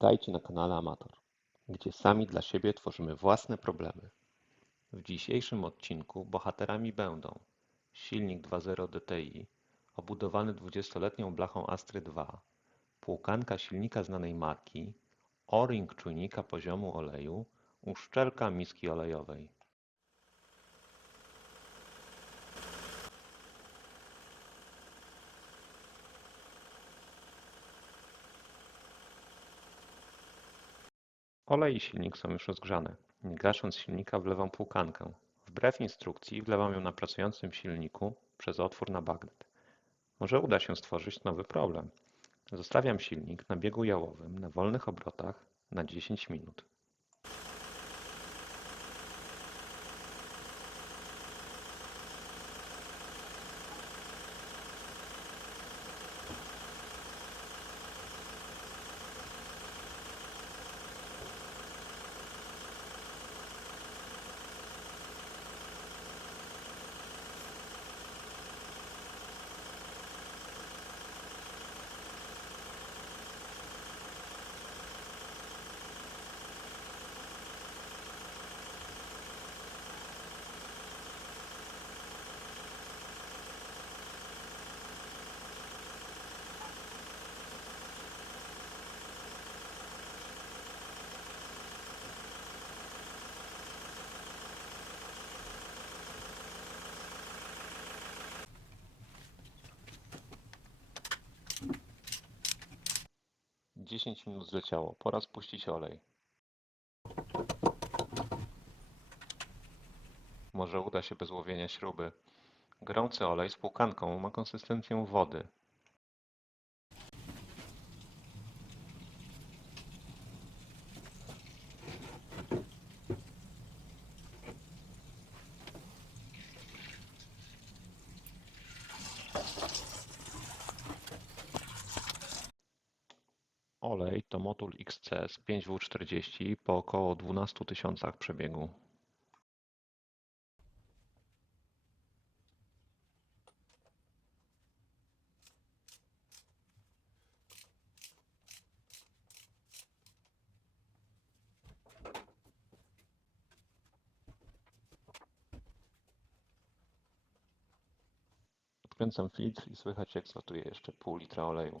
Witajcie na kanale Amator, gdzie sami dla siebie tworzymy własne problemy. W dzisiejszym odcinku bohaterami będą silnik 2.0 DTI obudowany 20-letnią blachą Astry 2, płukanka silnika znanej marki, o-ring czujnika poziomu oleju, uszczelka miski olejowej. Olej i silnik są już rozgrzane. Nie gasząc silnika wlewam płukankę. Wbrew instrukcji wlewam ją na pracującym silniku przez otwór na bagnet. Może uda się stworzyć nowy problem. Zostawiam silnik na biegu jałowym na wolnych obrotach na 10 minut. Dziesięć minut zleciało, pora spuścić olej. Może uda się bez łowienia śruby. Gorący olej z płukanką ma konsystencję wody. Olej to Motul XC z 5W40 po około 12 000 przebiegu. Odkręcam filtr i słychać, jak zlatuje jeszcze pół litra oleju.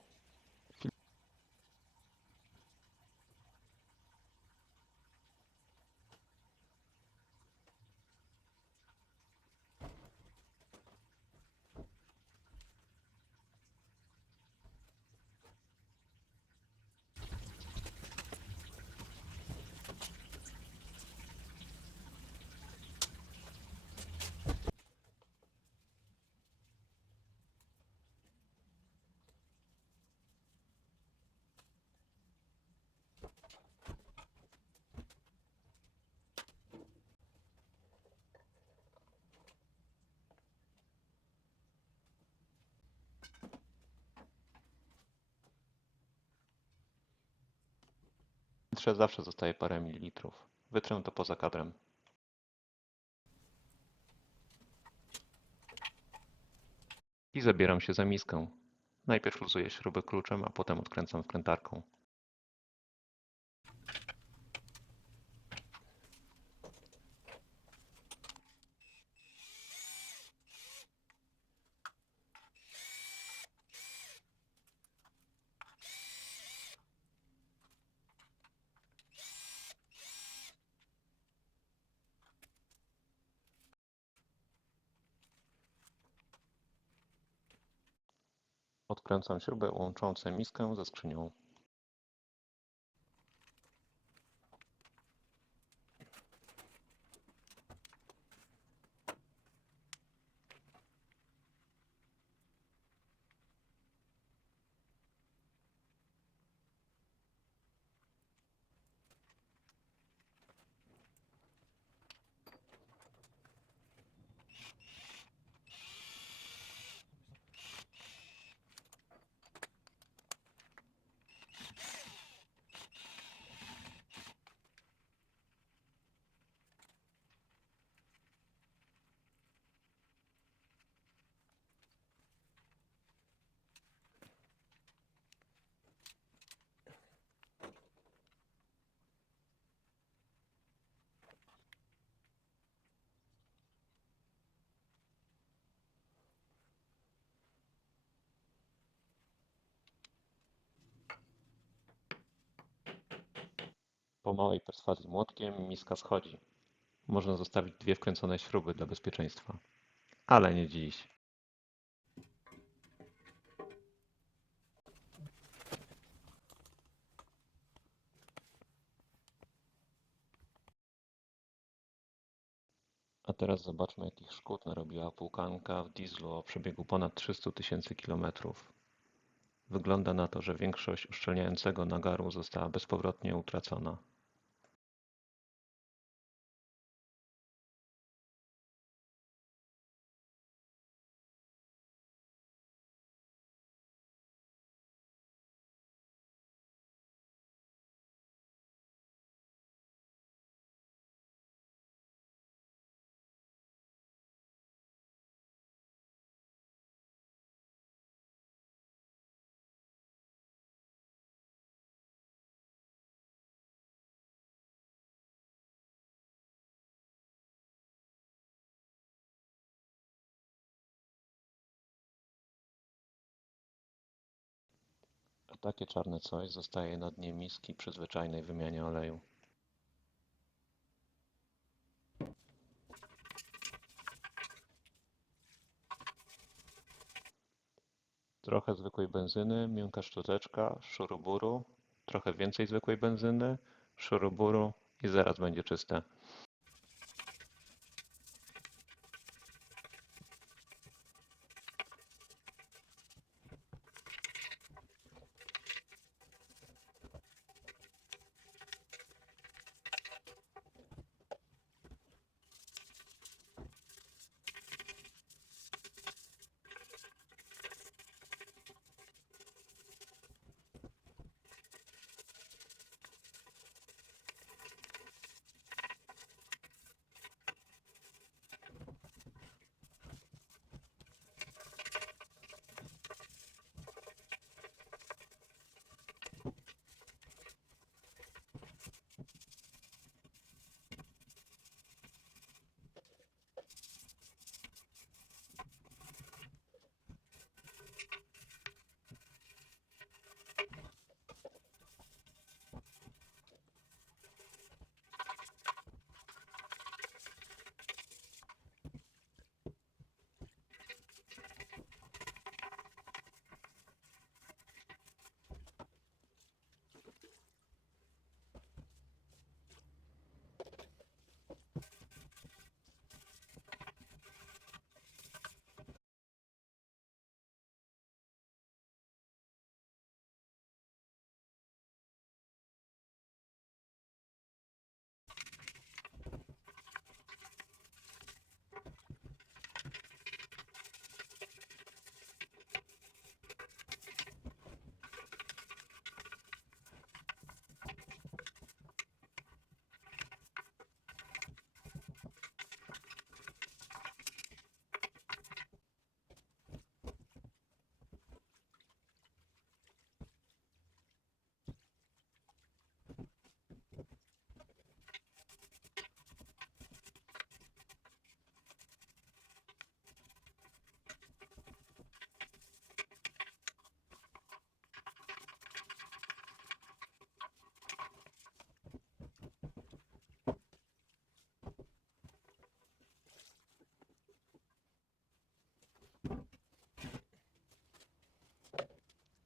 W filtrze zawsze zostaje parę mililitrów. Wytrę to poza kadrem. I zabieram się za miskę. Najpierw luzuję śrubę kluczem, a potem odkręcam wkrętarką. Odkręcam śrubę łączącą miskę ze skrzynią. Po małej perswazji młotkiem miska schodzi. Można zostawić 2 wkręcone śruby dla bezpieczeństwa. Ale nie dziś. A teraz zobaczmy, jakich szkód narobiła półkanka w dieslu o przebiegu ponad 300 000 kilometrów. Wygląda na to, że większość uszczelniającego nagaru została bezpowrotnie utracona. A takie czarne coś zostaje na dnie miski przy zwyczajnej wymianie oleju. Trochę zwykłej benzyny, miękka szczoteczka, szuruburu, trochę więcej zwykłej benzyny, szuruburu i zaraz będzie czyste.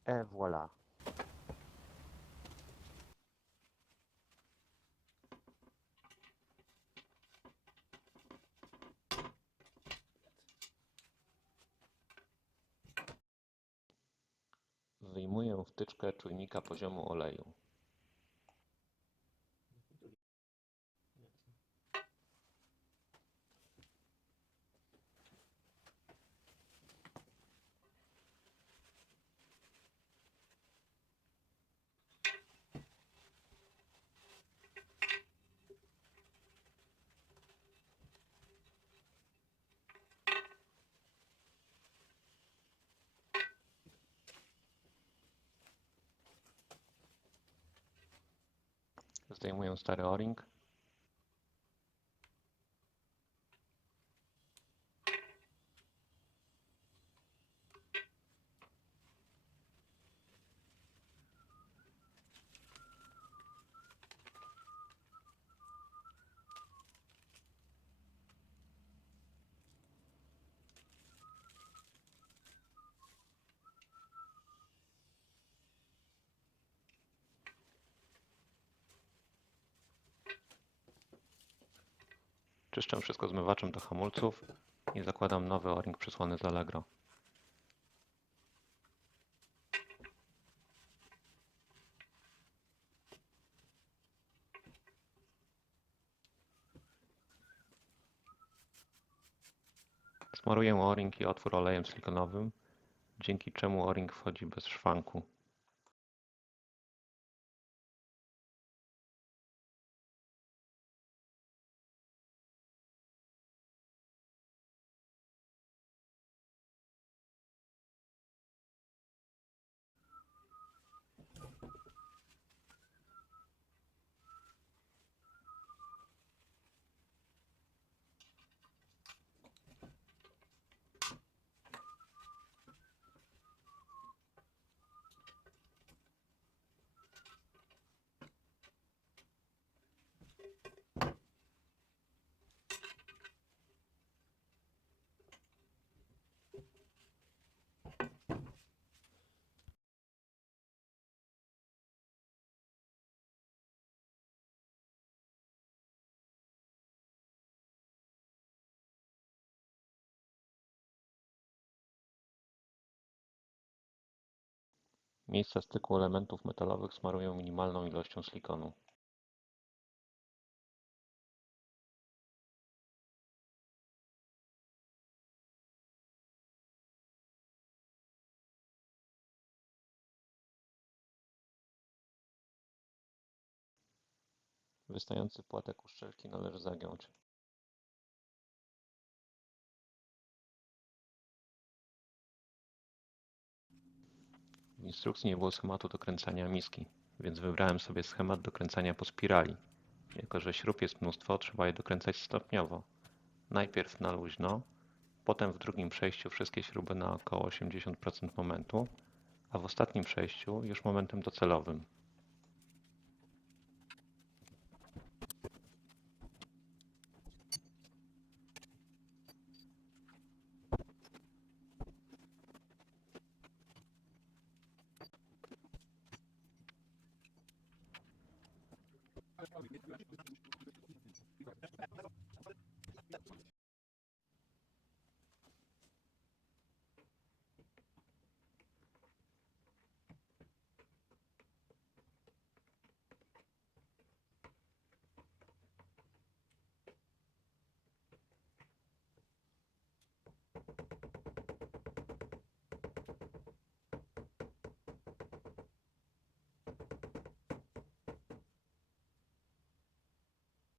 Et voilà. Wyjmuję wtyczkę czujnika poziomu oleju. Zdejmuję stary o-ring. Czyszczę wszystko zmywaczem do hamulców i zakładam nowy o-ring przysłony z Allegro. Smaruję o-ring i otwór olejem silikonowym, dzięki czemu o-ring wchodzi bez szwanku. Miejsca styku elementów metalowych smaruję minimalną ilością silikonu. Wystający płatek uszczelki należy zagiąć. W instrukcji nie było schematu do kręcenia miski, więc wybrałem sobie schemat do kręcenia po spirali. Jako że śrub jest mnóstwo, trzeba je dokręcać stopniowo. Najpierw na luźno, potem w drugim przejściu wszystkie śruby na około 80% momentu, a w ostatnim przejściu już momentem docelowym.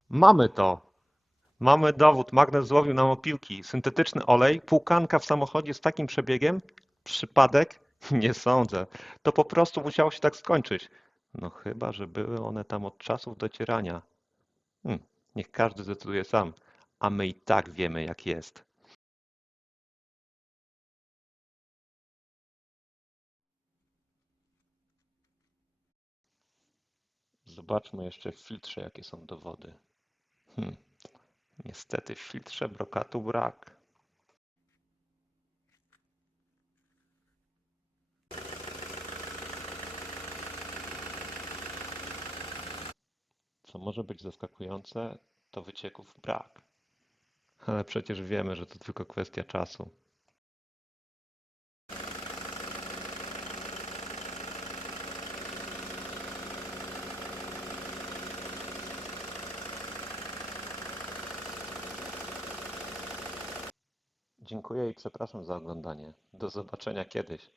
Mamy to! Mamy dowód. Magnes złowił nam opiłki. Syntetyczny olej, półkanka w samochodzie z takim przebiegiem? Przypadek? Nie sądzę. To po prostu musiało się tak skończyć. No chyba, że były one tam od czasów docierania. Niech każdy zdecyduje sam, a my i tak wiemy jak jest. Zobaczmy jeszcze w filtrze jakie są dowody. Niestety w filtrze brokatu brak. Co może być zaskakujące, to wycieków brak. Ale przecież wiemy, że to tylko kwestia czasu. Dziękuję i przepraszam za oglądanie. Do zobaczenia kiedyś.